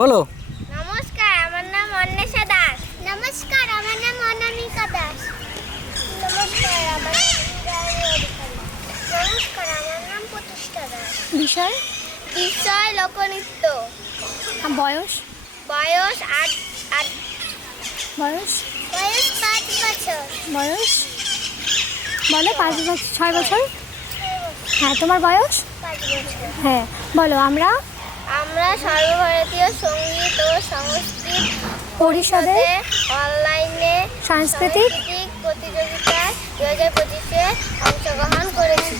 বলো। নমস্কার, আমার নাম অন্বেষা দাস। নমস্কার, আমার নাম অনামিকা দাস। নমস্কার, আমার নাম ইন্দ্রাণী অধিকারী। নমস্কার, আমার নাম প্রতিষ্ঠা দাস। বিষয় বিষয় লোকনৃত্য। বয়স বয়স আট বয়স বয়স 5 বছর। বয়স বলো 5 বছর 6 বছর। হ্যাঁ, তোমার বয়স? 5 বছর। হ্যাঁ বলো। আমরা সর্বভারতীয় সঙ্গীত ও সংস্কৃত পরিষদে অনলাইনে সাংস্কৃতিক প্রতিযোগিতায় 2025-এ অংশগ্রহণ করেছি।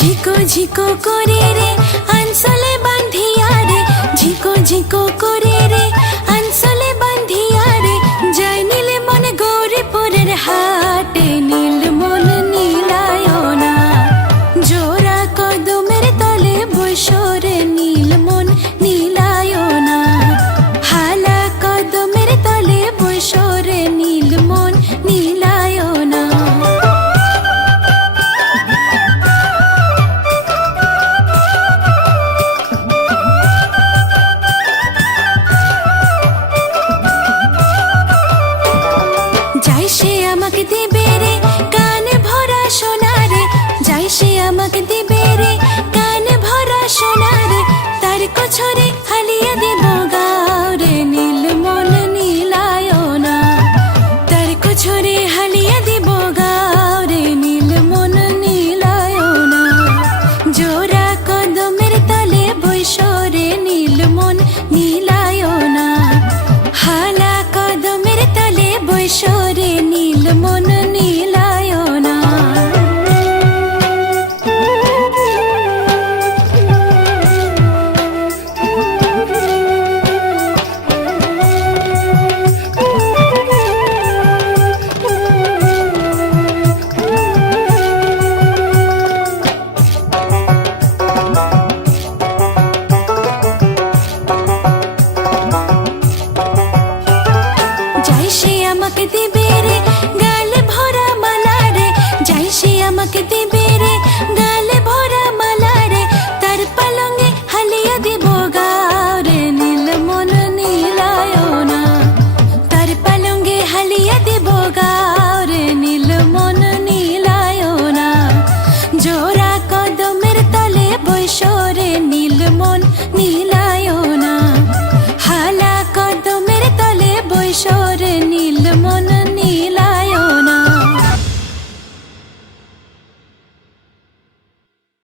ঝিকো ঝিকো করে রে আনসলে বান্ধিয়া রে, ঝিকো ঝিকো করে রে আনসলে বান্ধিয়া রে, যাই নীলে মন গৌরীপুরের হাটে, নীল মন নীলায়না জোড়া কদমের তলে বৈশরে, নীল মন নীলায়না হালা কদমের তলে বৈশরে, নীল মন নীলায়না। যাই সে আমাকে দিবে রে কান ভরা সোনা রে, যাই সে আমাকে দিবে রে কান ভরা সোনা রে, তার কোছরে